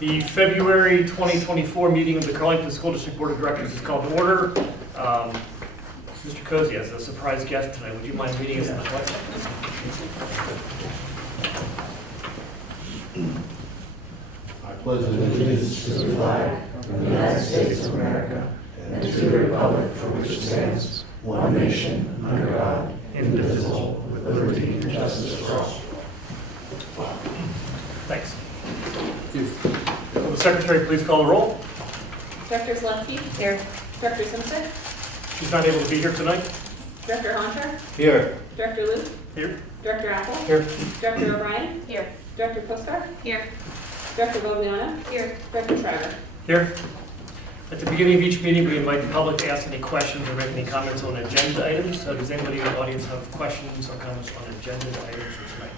The February 2024 meeting of the Carlynton School District Board of Directors is called to order. Mr. Cozy, as a surprise guest tonight, would you mind reading us in the pledge? I pledge allegiance to the flag of the United States of America and to the republic for which it stands, one nation, under God, indivisible, with liberty and justice for all. Thanks. Will the Secretary please call the roll? Director Zaleski? Here. Director Simpson? She's not able to be here tonight. Director Hunter? Here. Director Liu? Here. Director Apple? Here. Director O'Brien? Here. Director Postgar? Here. Director Vogliano? Here. Director Schreiber? Here. At the beginning of each meeting, we invite the public to ask any questions or make any comments on agenda items. So does anybody in the audience have questions or comments on agenda items for tonight?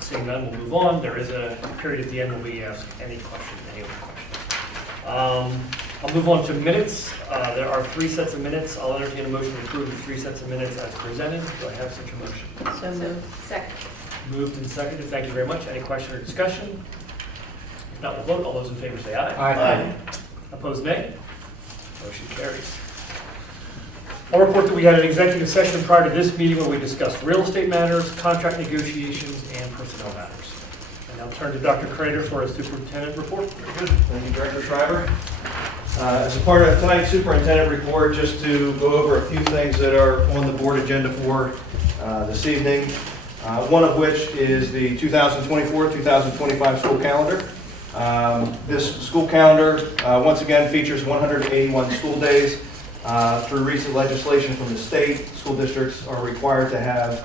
Seeing none, we'll move on. There is a period at the end where we ask any question, any other question. I'll move on to minutes. There are 3 sets of minutes. I'll entertain a motion to approve the 3 sets of minutes as presented. Do I have such a motion? So moved. Second. Moved and seconded. Thank you very much. Any question or discussion? If not, we'll vote. All those in favor say aye. Aye. Opposed, nay. Motion carries. I'll report that we had an executive session prior to this meeting where we discussed real estate matters, contract negotiations, and personnel matters. And I'll turn to Dr. Crater for a superintendent report. Very good. Thank you, Director Schreiber. As a part of tonight's superintendent report, just to go over a few things that are on the board agenda for this evening, one of which is the 2024-2025 school calendar. This school calendar, once again, features 181 school days. Through recent legislation from the state, school districts are required to have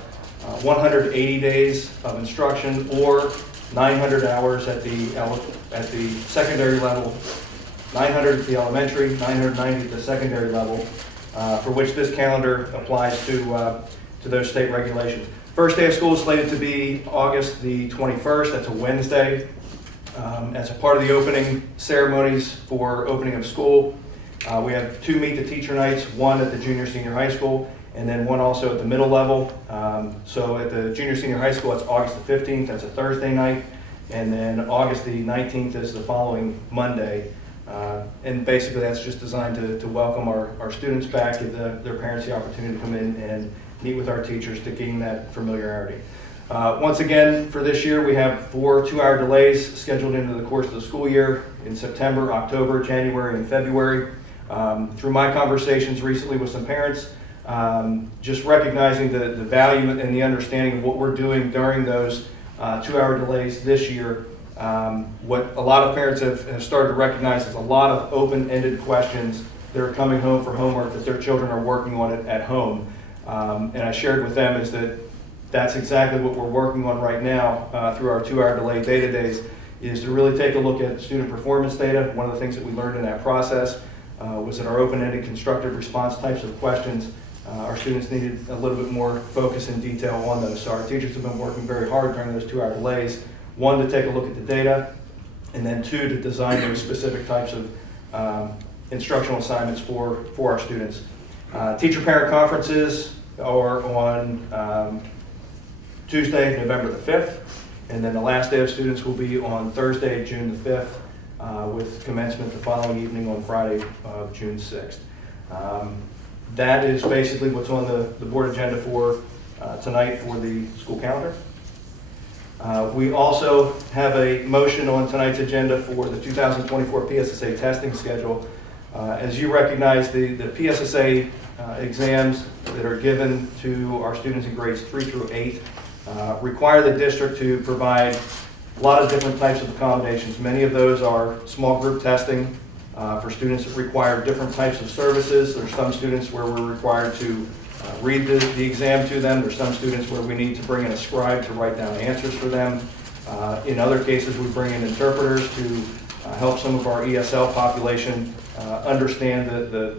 180 days of instruction or 900 hours at the secondary level, 900 at the elementary, 990 at the secondary level, for which this calendar applies to those state regulations. First day of school is slated to be August the 21st. That's a Wednesday. As a part of the opening ceremonies for opening of school, we have 2 Meet the Teacher nights, one at the junior senior high school, and then one also at the middle level. So at the junior senior high school, it's August the 15th, that's a Thursday night, and then August the 19th is the following Monday. And basically that's just designed to welcome our students back, give their parents the opportunity to come in and meet with our teachers to gain that familiarity. Once again, for this year, we have 4 2-hour delays scheduled into the course of the school year in September, October, January, and February. Through my conversations recently with some parents, just recognizing the value and the understanding of what we're doing during those 2-hour delays this year, what a lot of parents have started to recognize is a lot of open-ended questions that are coming home from homework that their children are working on it at home. And I shared with them is that's exactly what we're working on right now through our 2-hour delay data days, is to really take a look at student performance data. One of the things that we learned in that process was that our open-ended constructive response types of questions, our students needed a little bit more focus and detail on those. So our teachers have been working very hard during those 2-hour delays. 1, to take a look at the data, and then 2, to design those specific types of instructional assignments for our students. Teacher-parent conferences are on Tuesday, November the 5th, and then the last day of students will be on Thursday, June the 5th, with commencement the following evening on Friday, June 6th. That is basically what's on the board agenda for tonight for the school calendar. We also have a motion on tonight's agenda for the 2024 PSSA testing schedule. As you recognize, the PSSA exams that are given to our students in grades 3 through 8 require the district to provide a lot of different types of accommodations. Many of those are small group testing for students that require different types of services. There's some students where we're required to read the exam to them. There's some students where we need to bring in a scribe to write down answers for them. In other cases, we bring in interpreters to help some of our ESL population understand the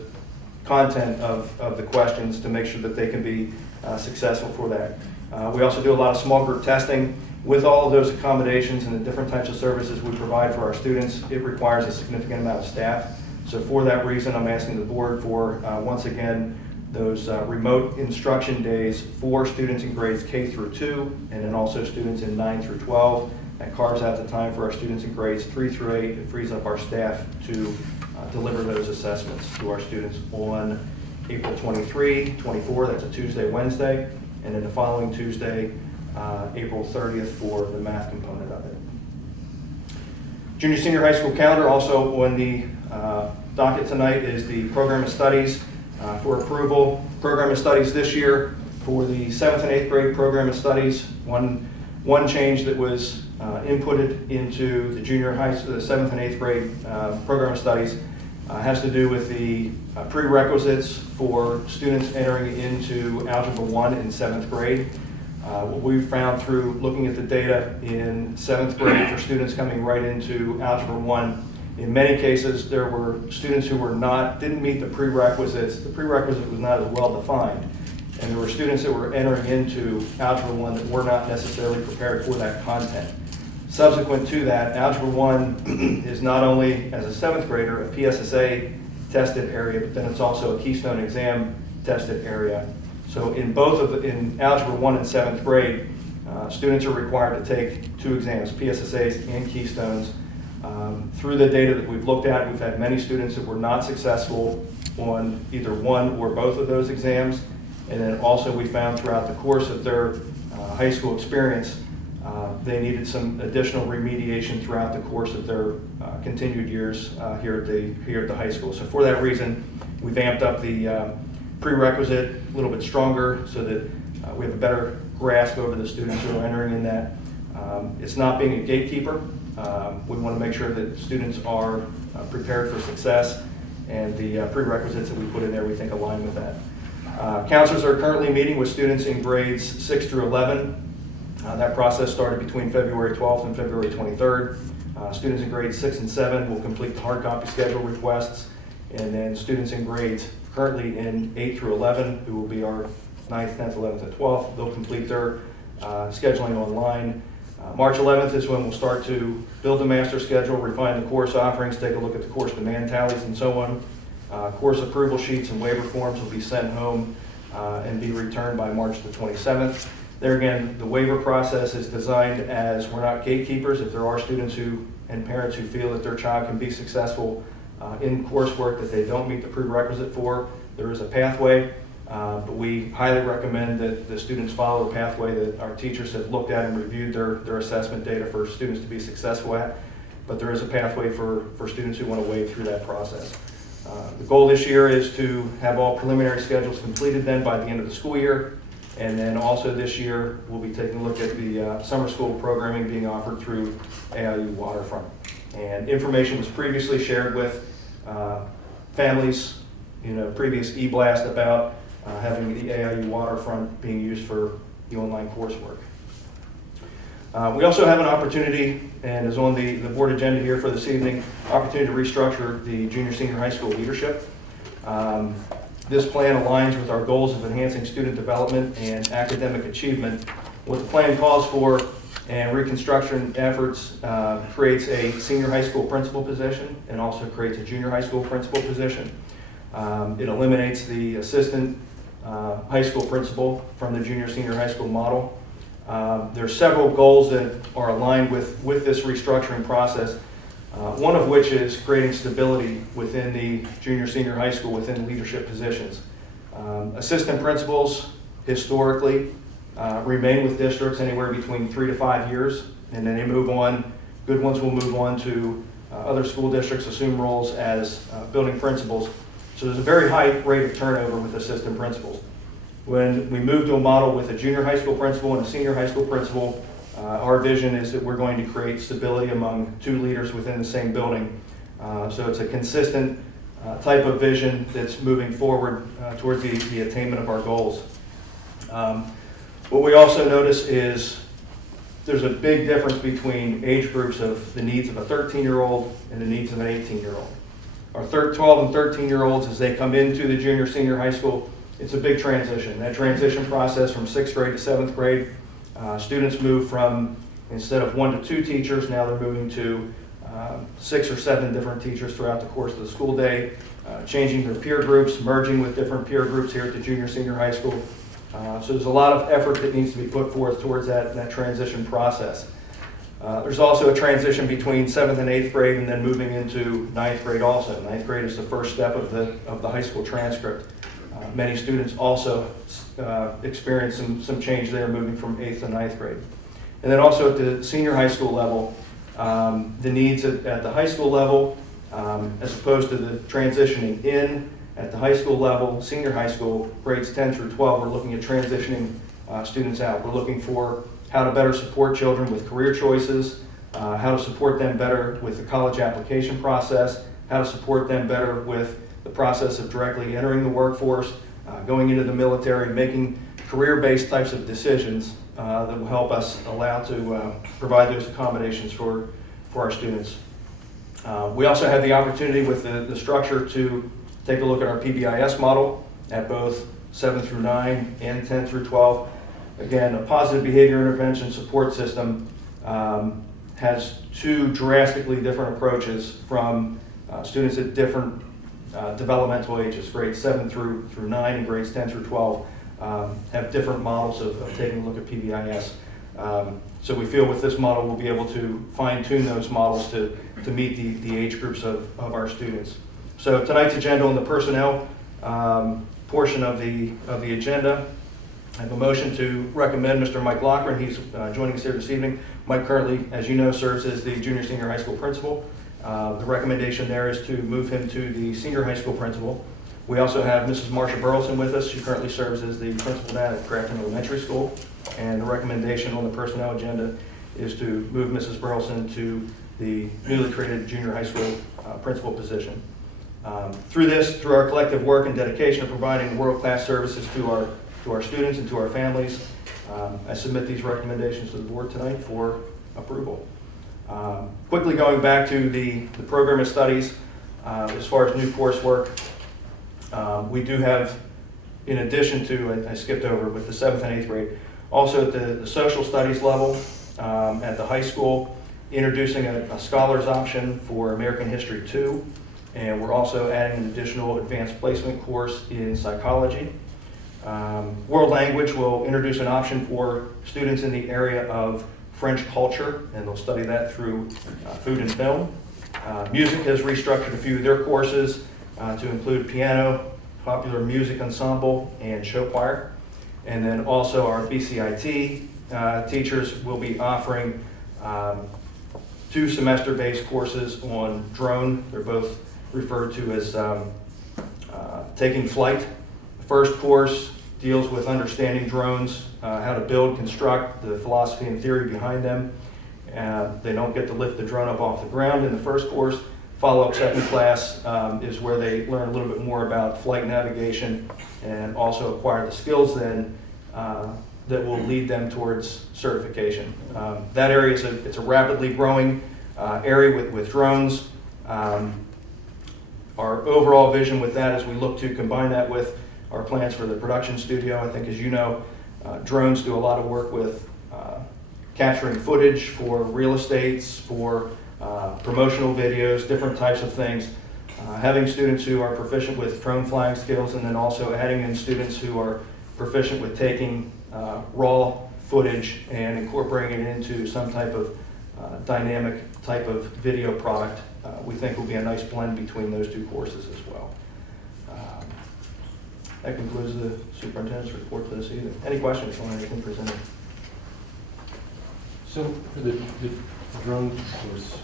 content of the questions to make sure that they can be successful for that. We also do a lot of small group testing. With all of those accommodations and the different types of services we provide for our students, it requires a significant amount of staff. So for that reason, I'm asking the board for, once again, those remote instruction days for students in grades K through 2, and then also students in 9 through 12, and carves out the time for our students in grades 3 through 8. It frees up our staff to deliver those assessments to our students on April 23, 24, that's a Tuesday, Wednesday, and then the following Tuesday, April 30th for the math component of it. Junior senior high school calendar, also on the docket tonight is the program of studies for approval. Program of studies this year for the 7th and 8th grade program of studies. One change that was inputted into the junior high school, the 7th and 8th grade program of studies has to do with the prerequisites for students entering into Algebra 1 in 7th grade. What we've found through looking at the data in 7th grade for students coming right into Algebra 1, in many cases there were students who didn't meet the prerequisites. The prerequisite was not as well defined. And there were students that were entering into Algebra 1 that were not necessarily prepared for that content. Subsequent to that, Algebra 1 is not only, as a 7th grader, a PSSA tested area, but then it's also a Keystone exam tested area. So in in Algebra 1 and 7th grade, students are required to take 2 exams, PSSAs and Keystones. Through the data that we've looked at, we've had many students that were not successful on either one or both of those exams. And then also we found throughout the course of their high school experience, they needed some additional remediation throughout the course of their continued years here at the high school. So for that reason, we've amped up the prerequisite a little bit stronger so that we have a better grasp over the students who are entering in that. It's not being a gatekeeper. We want to make sure that students are prepared for success, and the prerequisites that we put in there we think align with that. Counselors are currently meeting with students in grades 6 through 11. That process started between February 12th and February 23rd. Students in grades 6 and 7 will complete the hard copy schedule requests, and then students in grades currently in 8 through 11, who will be our 9th, 10th, 11th, and 12th, they'll complete their scheduling online. March 11th is when we'll start to build the master schedule, refine the course offerings, take a look at the course demand tallies and so on. Course approval sheets and waiver forms will be sent home and be returned by March the 27th. There again, the waiver process is designed as we're not gatekeepers. If there are students and parents who feel that their child can be successful in coursework that they don't meet the prerequisite for, there is a pathway. But we highly recommend that the students follow the pathway that our teachers have looked at and reviewed their assessment data for students to be successful at. But there is a pathway for students who want to wade through that process. The goal this year is to have all preliminary schedules completed then by the end of the school year. And then also this year, we'll be taking a look at the summer school programming being offered through AIU Waterfront. And information was previously shared with families in a previous e-blast about having the AIU Waterfront being used for the online coursework. We also have an opportunity, and is on the board agenda here for this evening, opportunity to restructure the junior senior high school leadership. This plan aligns with our goals of enhancing student development and academic achievement. What the plan calls for and reconstruction efforts creates a senior high school principal position and also creates a junior high school principal position. It eliminates the assistant high school principal from the junior senior high school model. There are several goals that are aligned with this restructuring process, one of which is creating stability within the junior senior high school within leadership positions. Assistant principals historically remain with districts anywhere between 3 to 5 years, and then they move on. Good ones will move on to other school districts, assume roles as building principals. So there's a very high rate of turnover with assistant principals. When we move to a model with a junior high school principal and a senior high school principal, our vision is that we're going to create stability among 2 leaders within the same building. So it's a consistent type of vision that's moving forward towards the attainment of our goals. What we also notice is there's a big difference between age groups of the needs of a 13-year-old and the needs of an 18-year-old. Our 12 and 13-year-olds, as they come into the junior senior high school, it's a big transition. That transition process from 6th grade to 7th grade, students move from, instead of 1 to 2 teachers, now they're moving to 6 or 7 different teachers throughout the course of the school day, changing their peer groups, merging with different peer groups here at the junior senior high school. So there's a lot of effort that needs to be put forth towards that transition process. There's also a transition between 7th and 8th grade and then moving into 9th grade also. 9th grade is the first step of the high school transcript. Many students also experience some change there moving from 8th to 9th grade. And then also at the senior high school level, the needs at the high school level, as opposed to the transitioning in at the high school level, senior high school, grades 10 through 12, we're looking at transitioning students out. We're looking for how to better support children with career choices, how to support them better with the college application process, how to support them better with the process of directly entering the workforce, going into the military, making career-based types of decisions that will help us allow to provide those accommodations for our students. We also have the opportunity with the structure to take a look at our PBIS model at both 7 through 9 and 10 through 12. Again, a positive behavior intervention support system has two drastically different approaches from students at different developmental ages. Grades 7 through 9 and grades 10 through 12 have different models of taking a look at PBIS. So we feel with this model we'll be able to fine-tune those models to meet the age groups of our students. So tonight's agenda on the personnel portion of the agenda, I have a motion to recommend Mr. Mike Loughran. He's joining us here this evening. Mike currently, as you know, serves as the junior senior high school principal. The recommendation there is to move him to the senior high school principal. We also have Mrs. Marsha Burleson with us. She currently serves as the principal now at Carlynton Elementary School. And the recommendation on the personnel agenda is to move Mrs. Burleson to the newly created junior high school principal position. Through our collective work and dedication of providing world-class services to our students and to our families, I submit these recommendations to the board tonight for approval. Quickly going back to the program of studies, as far as new coursework, we do have, in addition to, I skipped over with the 7th and 8th grade, also at the social studies level at the high school, introducing a scholars option for American History 2, and we're also adding an additional advanced placement course in psychology. World language will introduce an option for students in the area of French culture, and they'll study that through food and film. Music has restructured a few of their courses to include piano, popular music ensemble, and show choir. And then also our BCIT teachers will be offering 2 semester-based courses on drone. They're both referred to as taking flight. The first course deals with understanding drones, how to build, construct, the philosophy and theory behind them. They don't get to lift the drone up off the ground in the first course. Follow-up second class is where they learn a little bit more about flight navigation and also acquire the skills then that will lead them towards certification. That area it's a rapidly growing area with drones. Our overall vision with that is we look to combine that with our plans for the production studio. I think, as you know, drones do a lot of work with capturing footage for real estates, for promotional videos, different types of things. Having students who are proficient with drone flying skills, and then also adding in students who are proficient with taking raw footage and incorporating it into some type of dynamic type of video product, we think will be a nice blend between those 2 courses as well. That concludes the superintendent's report for this evening. Any questions on anything presented? So for the drone course,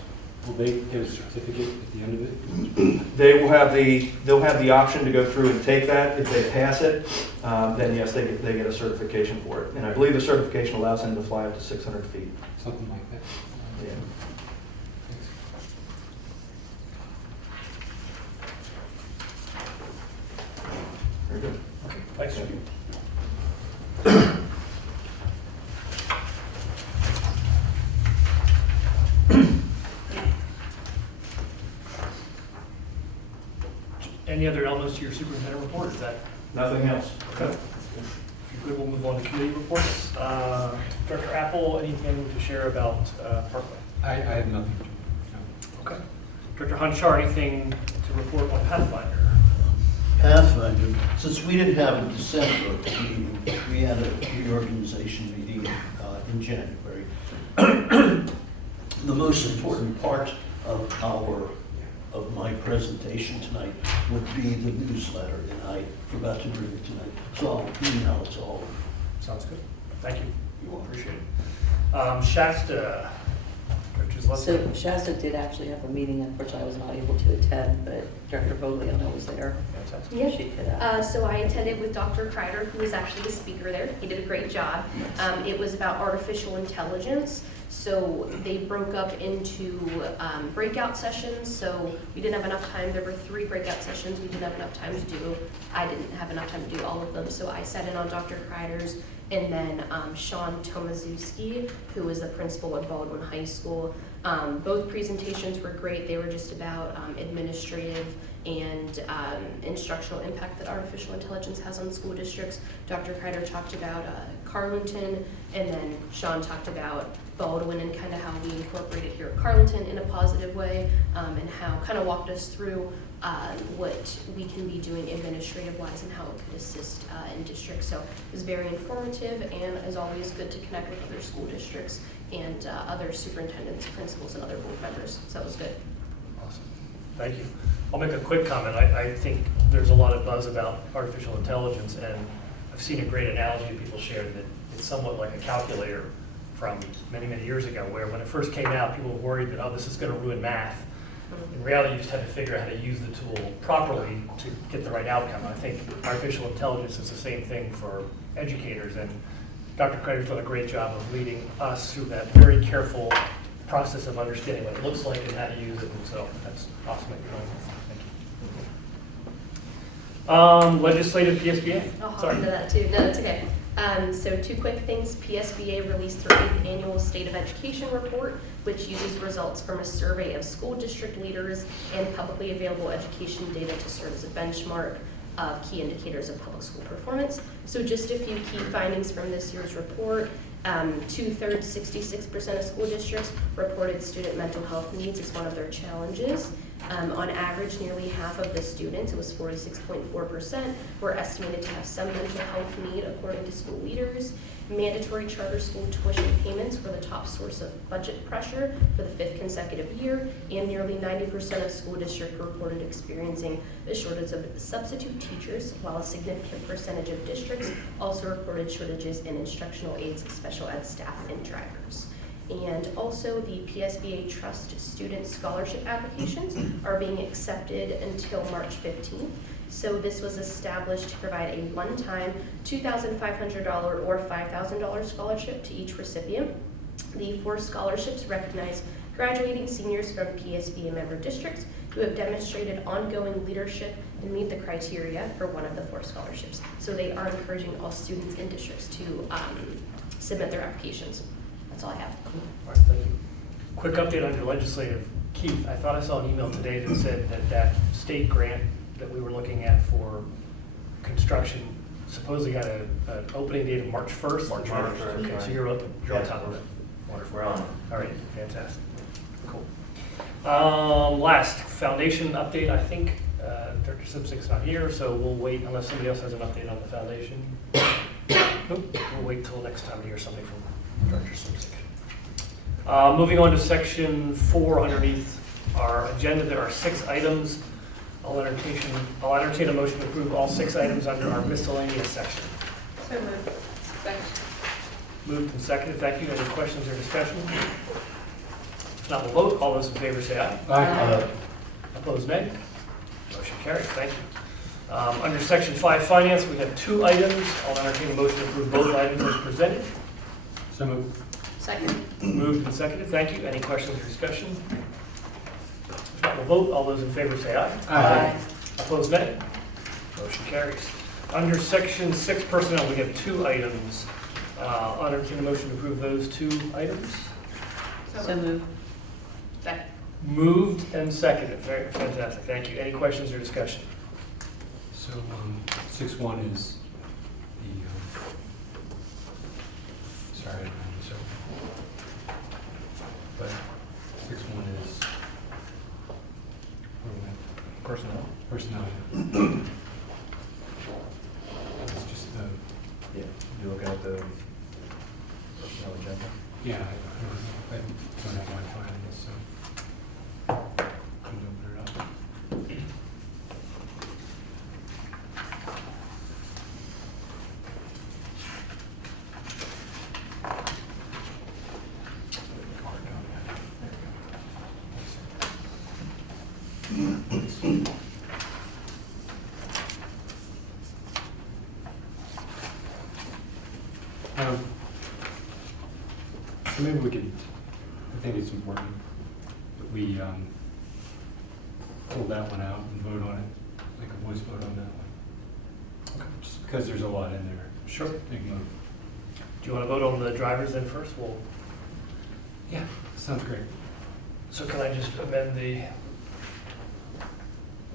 will they get a certificate at the end of it? They'll have the option to go through and take that. If they pass it, then yes, they get a certification for it. And I believe the certification allows them to fly up to 600 feet. Something like that? Yeah. Very good. Thanks, Jim. Any other elements to your superintendent report? Is that Nothing else. okay? If you're good, we'll move on to committee reports. Director Apple, anything to share about Parkway? I have nothing. No. Okay. Director Honchar, anything to report on Pathfinder? Pathfinder, since we didn't have a December meeting, we had a reorganization meeting in January. the most important part of my presentation tonight would be the newsletter, and I forgot to bring it tonight. So I'll email it to all of you. Sounds good. Thank you. You want Appreciate it. Shasta, Director's Leslie. So Shasta did actually have a meeting, unfortunately I was not able to attend, but Director Vogliano was there. Fantastic. Yep. She could, So I attended with Dr. Kreider, who was actually the speaker there. He did a great job. It was about artificial intelligence. So they broke up into breakout sessions. So we didn't have enough time. There were 3 breakout sessions. We didn't have enough time to do. I didn't have enough time to do all of them. So I sat in on Dr. Kreider's, and then Sean Tomaszewski, who was the principal at Baldwin High School. Both presentations were great. They were just about administrative and instructional impact that artificial intelligence has on school districts. Dr. Kreider talked about Carlynton, and then Sean talked about Baldwin and kind of how we incorporate it here at Carlynton in a positive way, and how kind of walked us through what we can be doing administrative-wise and how it could assist in districts. So it was very informative, and as always, good to connect with other school districts and other superintendents, principals, and other board members. So it was good. Awesome. Thank you. I'll make a quick comment. I think there's a lot of buzz about artificial intelligence, and I've seen a great analogy people shared that it's somewhat like a calculator from many, many years ago, where when it first came out, people were worried that, oh, this is going to ruin math. In reality, you just had to figure out how to use the tool properly to get the right outcome. I think artificial intelligence is the same thing for educators, and Dr. Kreider's done a great job of leading us through that very careful process of understanding what it looks like and how to use it, and so that's awesome that you're doing that. Thank you. Legislative PSBA? I'll hop Sorry. into that too. No, that's okay. So 2 quick things. PSBA released their 8th annual State of Education report, which uses results from a survey of school district leaders and publicly available education data to serve as a benchmark of key indicators of public school performance. So just a few key findings from this year's report. 2/3, 66% of school districts reported student mental health needs as one of their challenges. On average, nearly half of the students, it was 46.4%, were estimated to have some mental health need according to school leaders. Mandatory charter school tuition payments were the top source of budget pressure for the 5th consecutive year, and nearly 90% of school districts reported experiencing a shortage of substitute teachers, while a significant percentage of districts also reported shortages in instructional aides, special ed staff, and drivers. And also the PSBA Trust Student Scholarship applications are being accepted until March 15th. So this was established to provide a one-time $2,500 or $5,000 scholarship to each recipient. The 4 scholarships recognize graduating seniors from PSBA member districts who have demonstrated ongoing leadership and meet the criteria for one of the 4 scholarships. So they are encouraging all students in districts to submit their applications. That's all I have. All right, thank you. Quick update on your legislative. Keith, I thought I saw an email today that said that that state grant that we were looking at for construction supposedly got an opening date of March 1st? March 1st. Okay, so you're on top of it. Wonderful. We're on. All right, fantastic. Cool. Last, foundation update. I think Director Simpson's not here, so we'll wait unless somebody else has an update on the foundation. Nope, we'll wait till next time to hear something from Director Simpson. Moving on to section 4 underneath our agenda, there are 6 items. I'll entertain a motion to approve all 6 items under our miscellaneous section. So moved. Second. Moved and seconded. Thank you. Any questions or discussion? If not, we'll vote. All those in favor say aye. Aye. Opposed, nay. Motion carried. Thank you. Under section 5 finance, we have 2 items. I'll entertain a motion to approve both items as presented. So moved. Second. Moved and seconded. Thank you. Any questions or discussion? If not, we'll vote. All those in favor say aye. Aye. Opposed, nay. Motion carries. Under section 6 personnel, we have 2 items. I'll entertain a motion to approve those 2 items. So moved. Second. Moved and seconded. Very fantastic. Thank you. Any questions or discussion? So 6.1 is the, sorry, I don't know, so, but 6.1 is, what are we at? Personnel. Personnel. It's just the, Yeah, you looking at the personnel agenda? yeah, I don't have my file. So maybe we could, I think it's important that we pull that one out and vote on it, like a voice vote on that one. Okay. Just because there's a lot in there. Sure. Big move. Do you want to vote on the drivers then first? Well, Yeah, sounds great. so can I just amend the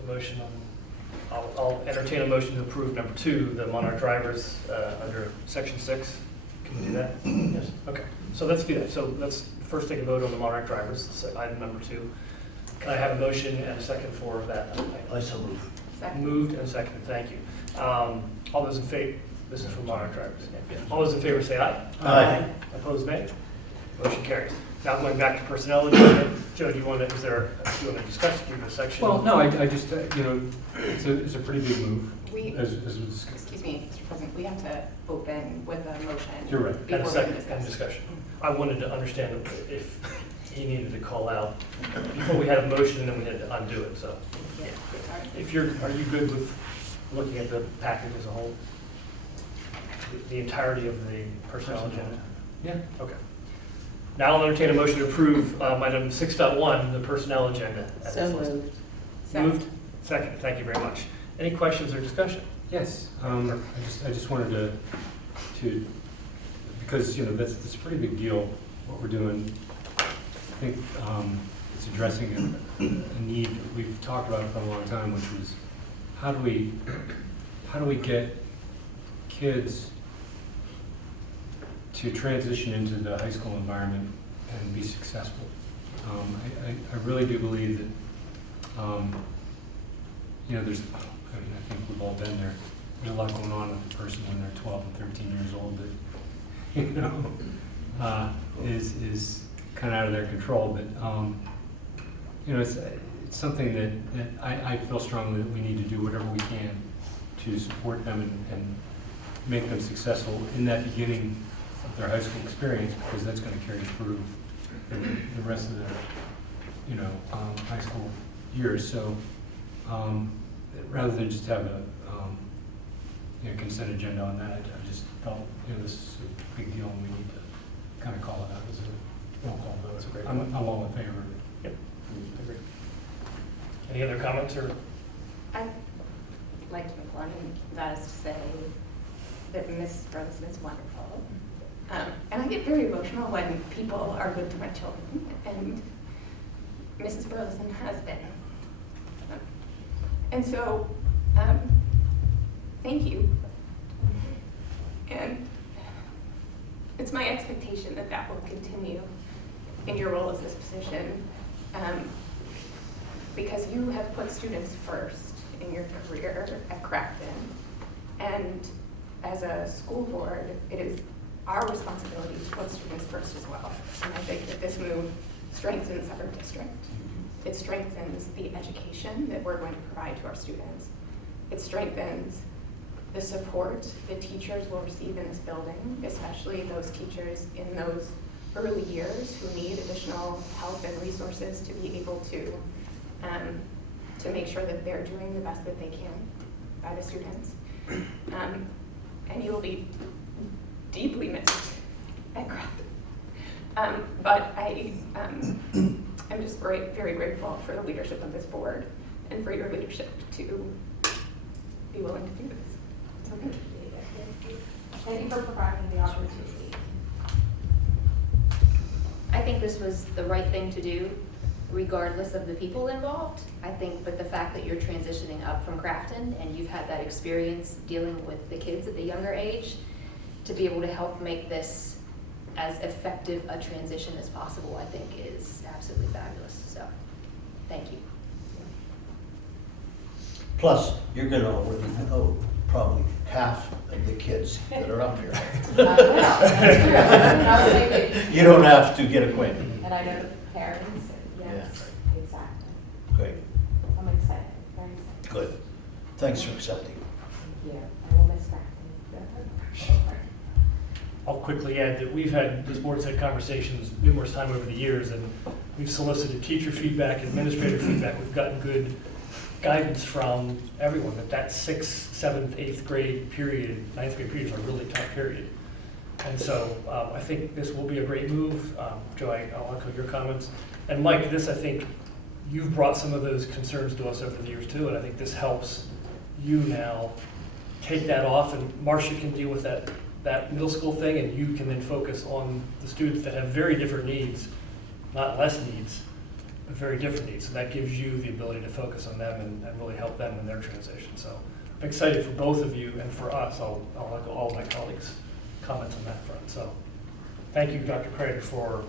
motion on, I'll entertain a motion to approve number 2, the Monarch drivers under section 6. Can we do that? Yes. Okay, so let's do that. So let's first take a vote on the Monarch drivers, so item number 2. Can I have a motion and a second for that item? I so move. Second. Moved and seconded, thank you. All those in favor, this is for Monarch drivers. All those in favor say aye. Aye. Opposed, nay. Motion carries. Now going back to personnel agenda, Joe, do you want to discuss, do you have a section? Well, no, I just, it's a pretty big move. We, As we discussed. excuse me, Mr. President, we have to open with a motion. You're right. And a Before we second, can and discuss. discussion. I wanted to understand if he needed to call out, before we had a motion, then we had to undo it, so. Yeah, sorry. If you're, are you good with looking at the package as a whole? The entirety of the personnel agenda? Yeah. Okay. Now I'll entertain a motion to approve item 6.1, the personnel agenda. as So listed. moved. Second. Moved, second, thank you very much. Any questions or discussion? Yes, I just wanted to, because, that's a pretty big deal, what we're doing. I think it's addressing a need that we've talked about for a long time, which was how do we get kids to transition into the high school environment and be successful. I really do believe that, there's, I think we've all been there. There's a lot going on with a person when they're 12 and 13 years old that, is kind of out of their control. But, it's something that I feel strongly that we need to do whatever we can to support them and make them successful in that beginning of their high school experience, because that's going to carry through the rest of their, high school years. So rather than just have a consent agenda on that, I just felt this is a big deal and we need to kind of call it out as a roll call vote. That's a great I'm all in favor of it. Yep, agree. Any other comments or? I'd like to make one, that is to say that Ms. Burleson is wonderful. And I get very emotional when people are good to my children, and Mrs. Burleson has been. And so, thank you. And it's my expectation that that will continue in your role as this position, because you have put students first in your career at Carlynton. And as a school board, it is our responsibility to put students first as well. And I think that this move strengthens our district. It strengthens the education that we're going to provide to our students. It strengthens the support that teachers will receive in this building, especially those teachers in those early years who need additional help and resources to be able to make sure that they're doing the best that they can by the students. And you will be deeply missed at Carlynton. But I'm just very grateful for the leadership of this board and for your leadership to be willing to do this. So thank you. Thank you for providing the opportunity. I think this was the right thing to do, regardless of the people involved. I think, but the fact that you're transitioning up from Carlynton and you've had that experience dealing with the kids at the younger age, to be able to help make this as effective a transition as possible, I think is absolutely fabulous. So, thank you. Plus, you're going to already know probably half of the kids that are up here. Well, that's true. I know they You don't have to get acquainted. and I know the parents, and yes, exactly. Great, I'm excited, very excited. good. Thanks for accepting. Thank you. I will miss Carlynton. I'll quickly add that we've had, this board's had conversations numerous times over the years, and We've solicited teacher feedback, administrator feedback. We've gotten good guidance from everyone that 6th, 7th, 8th grade period, 9th grade periods are a really tough period. And so I think this will be a great move. Joe, I'll echo your comments. And Mike, this, I think, you've brought some of those concerns to us over the years too, and I think this helps you now take that off, and Marcia can deal with that middle school thing, and you can then focus on the students that have very different needs, not less needs, but very different needs. So that gives you the ability to focus on them and really help them in their transition. So I'm excited for both of you and for us. I'll echo all of my colleagues' comments on that front. So thank you, Dr. Craig, for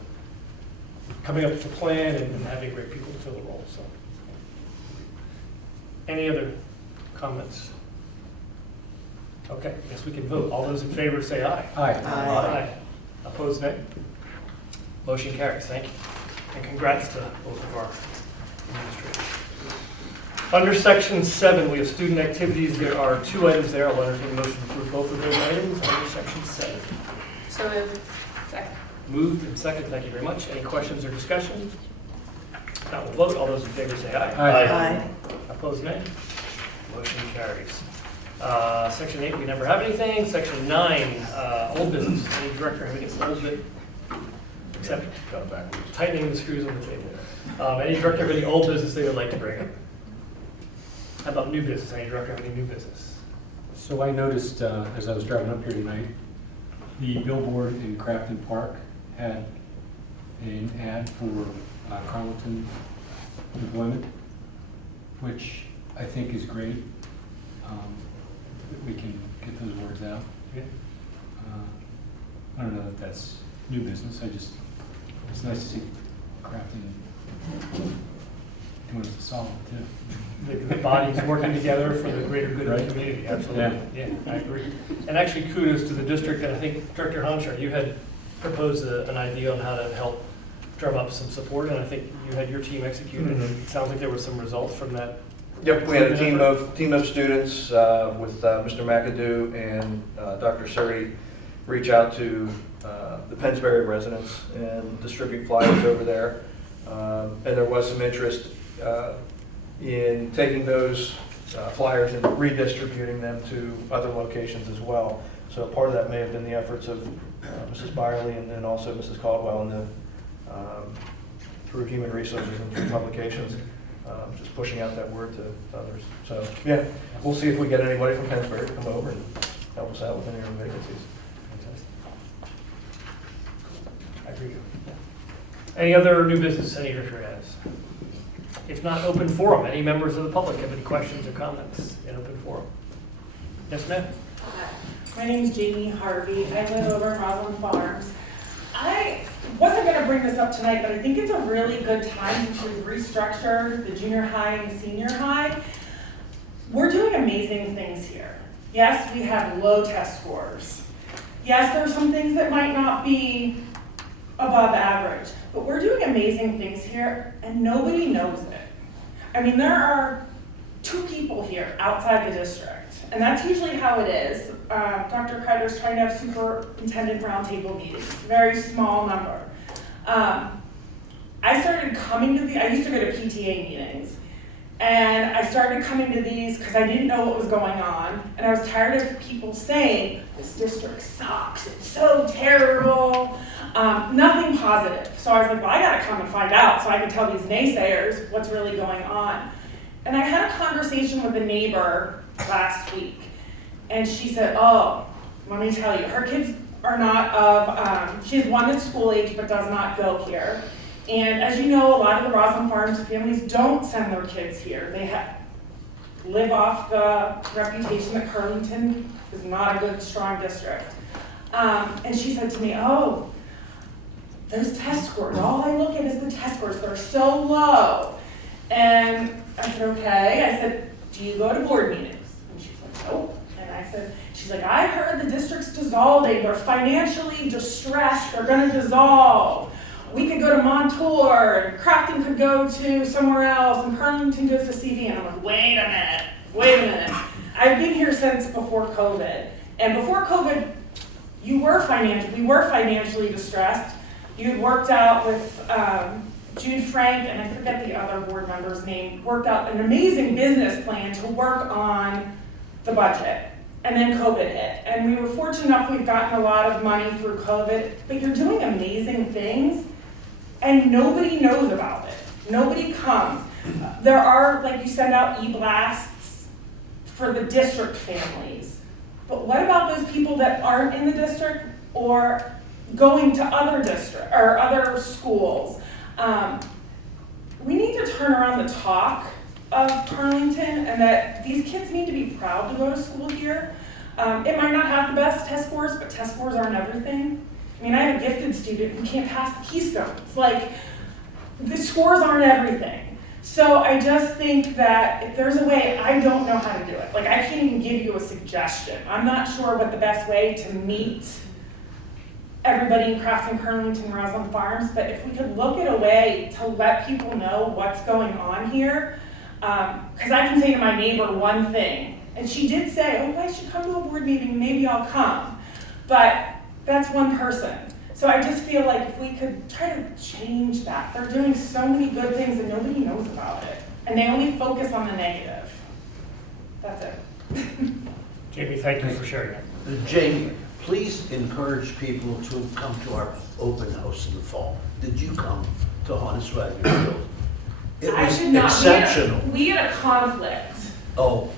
coming up with a plan and having great people to fill the role. So any other comments? Okay, I guess we can vote. All those in favor say aye. Aye. Aye. Opposed, nay? Motion carries. Thank you. And congrats to both of our administrators. Under section 7, we have student activities. There are 2 items there. I'll entertain a motion to approve both of those items under section 7. So moved. Second. Moved and second. Thank you very much. Any questions or discussion? Now we'll vote. All those in favor say aye. Aye. Opposed, nay? Motion carries. Section 8, we never have anything. Section 9, old business. Any director have any old business? Except tightening the screws on the table. Any director have any old business they would like to bring up? How about new business? Any director have any new business? So I noticed as I was driving up here tonight, the billboard in Crafton Park had an ad for Carlynton employment, which I think is great. That we can get those words out. Yeah. I don't know that that's new business. It's nice to see Crafton doing it solid too. The bodies working together for the greater good of the Right. community. Absolutely. Yeah, I agree. And actually, kudos to the district. And I think Director Honshaw, you had proposed an idea on how to help drum up some support, and I think you had your team execute it. It sounds like there were some results from that. Yep, we had a team of students with Mr. McAdoo and Dr. Surrey reach out to the Pennsbury residents and distribute flyers over there. And there was some interest in taking those flyers and redistributing them to other locations as well. So part of that may have been the efforts of Mrs. Byerly and then also Mrs. Caldwell and through human resources and through publications. Just pushing out that word to others. So yeah, we'll see if we get anybody from Pennsbury to come over and help us out with any of the vacancies. Fantastic. I agree. Any other new business any director has? If not, open forum. Any members of the public have any questions or comments in open forum? Yes, ma'am. My name's Jamie Harvey. I live over in Roslyn Farms. I wasn't going to bring this up tonight, but I think it's a really good time since we've restructured the junior high and the senior high. We're doing amazing things here. Yes, we have low test scores. Yes, there are some things that might not be above average, but we're doing amazing things here and nobody knows it. I mean, there are 2 people here outside the district. And that's usually how it is. Dr. Kreider's trying to have superintendent roundtable meetings, very small number. I started coming to I used to go to PTA meetings, and I started coming to these because I didn't know what was going on, and I was tired of people saying, this district sucks, it's so terrible, nothing positive. So I was like, well, I gotta come and find out so I can tell these naysayers what's really going on. And I had a conversation with a neighbor last week, and she said, oh, let me tell you, her kids are not of, she has one that's school age but does not go here. And as you know, a lot of the Roslyn Farms families don't send their kids here. They live off the reputation that Carlynton is not a good, strong district. And she said to me, oh, those test scores, all I look at is the test scores, they're so low. And I said, okay. I said, do you go to board meetings? And she's like, nope. And I said, she's like, I heard the district's dissolving. They're financially distressed. They're going to dissolve. We could go to Montour, and Crafton could go to somewhere else, and Carlynton goes to CV. And I'm like, wait a minute. I've been here since before COVID. And before COVID, we were financially distressed. You'd worked out with Jude Frank, and I forget the other board member's name, worked out an amazing business plan to work on the budget. And then COVID hit. And we were fortunate enough, we've gotten a lot of money through COVID, but you're doing amazing things and nobody knows about it. Nobody comes. There are, like, you send out e-blasts for the district families. But what about those people that aren't in the district or going to other district or other schools? We need to turn around the talk of Carlynton, and that these kids need to be proud to go to school here. It might not have the best test scores, but test scores aren't everything. I mean, I have a gifted student who can't pass the Keystones. Like, the scores aren't everything. So I just think that if there's a way, I don't know how to do it. Like, I can't even give you a suggestion. I'm not sure what the best way to meet everybody in Crafton, Carlynton, Roslyn Farms, but if we could look at a way to let people know what's going on here, because I can say to my neighbor one thing, and she did say, oh, I should come to a board meeting, maybe I'll come. But that's one person. So I just feel like if we could try to change that. They're doing so many good things and nobody knows about it. And they only focus on the negative. That's it. Jamie, thank you for sharing that. Jamie, please encourage people to come to our open house in the fall. Did you come to Honest Wagner Field? It I was did not. exceptional. We had a conflict. Oh,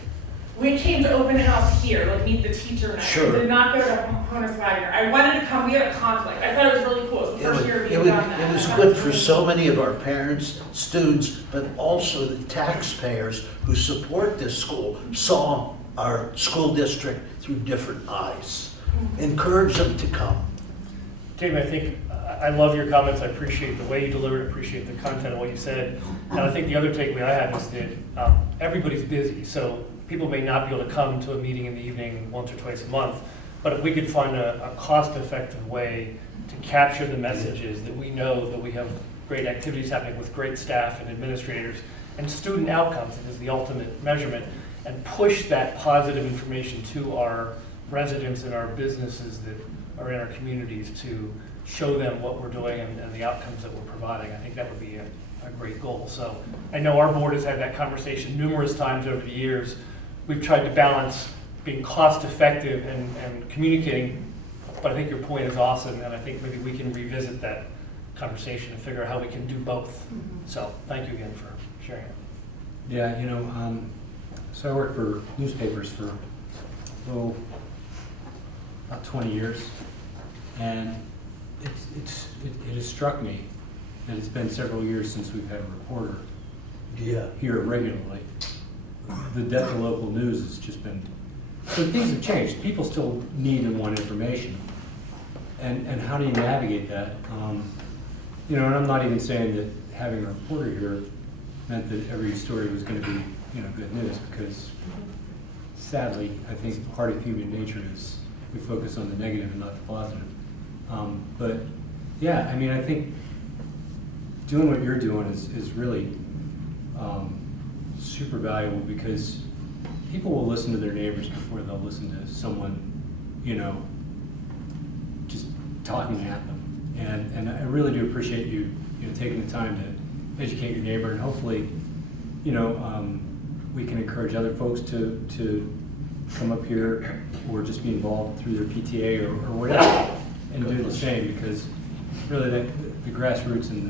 We came to open house here, like meet the teacher night. Sure. We did not go to Honest Wagner. I wanted to come, we had a conflict. I thought it was really cool. It was the first year we've done that. it was I thought good was for really so cool. many of our parents, students, but also the taxpayers who support this school saw our school district through different eyes. Encourage them to come. Jamie, I think, I love your comments. I appreciate the way you delivered, appreciate the content of what you said. And I think the other takeaway I have is that everybody's busy. So people may not be able to come to a meeting in the evening once or twice a month. But if we could find a cost-effective way to capture the messages that we know that we have great activities happening with great staff and administrators, and student outcomes is the ultimate measurement, and push that positive information to our residents and our businesses that are in our communities to show them what we're doing and the outcomes that we're providing. I think that would be a great goal. So I know our board has had that conversation numerous times over the years. We've tried to balance being cost effective and communicating, but I think your point is awesome, and I think maybe we can revisit that conversation and figure out how we can do both. So thank you again for sharing it. Yeah, you know, so I worked for newspapers for, about 20 years, and it has struck me that it's been several years since we've had a reporter here regularly. The death of local news has just been, so things have changed. People still need and want information. And how do you navigate that? You know, and I'm not even saying that having a reporter here meant that every story was going to be, you know, good news, because sadly, I think part of human nature is we focus on the negative and not the positive. But yeah, I mean, I think doing what you're doing is really super valuable, because people will listen to their neighbors before they'll listen to someone, you know, just talking at them. And I really do appreciate you know, taking the time to educate your neighbor, and hopefully, you know, we can encourage other folks to come up here or just be involved through their PTA or whatever, and do the same, because really the grassroots and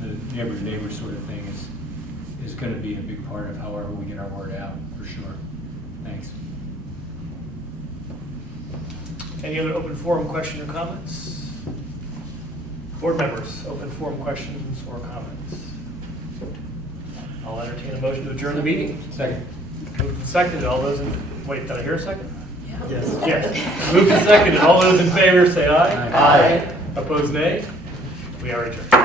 the neighbor-to-neighbor sort of thing is going to be a big part of however we get our word out, for sure. Thanks. Any other open forum questions or comments? Board members, open forum questions or comments? I'll entertain a motion to adjourn the meeting. Second. Moved and seconded. All those in, wait, did I hear a second? Yes. Yes. Moved and seconded. All those in favor say aye. Aye. Opposed, nay. We are adjourned.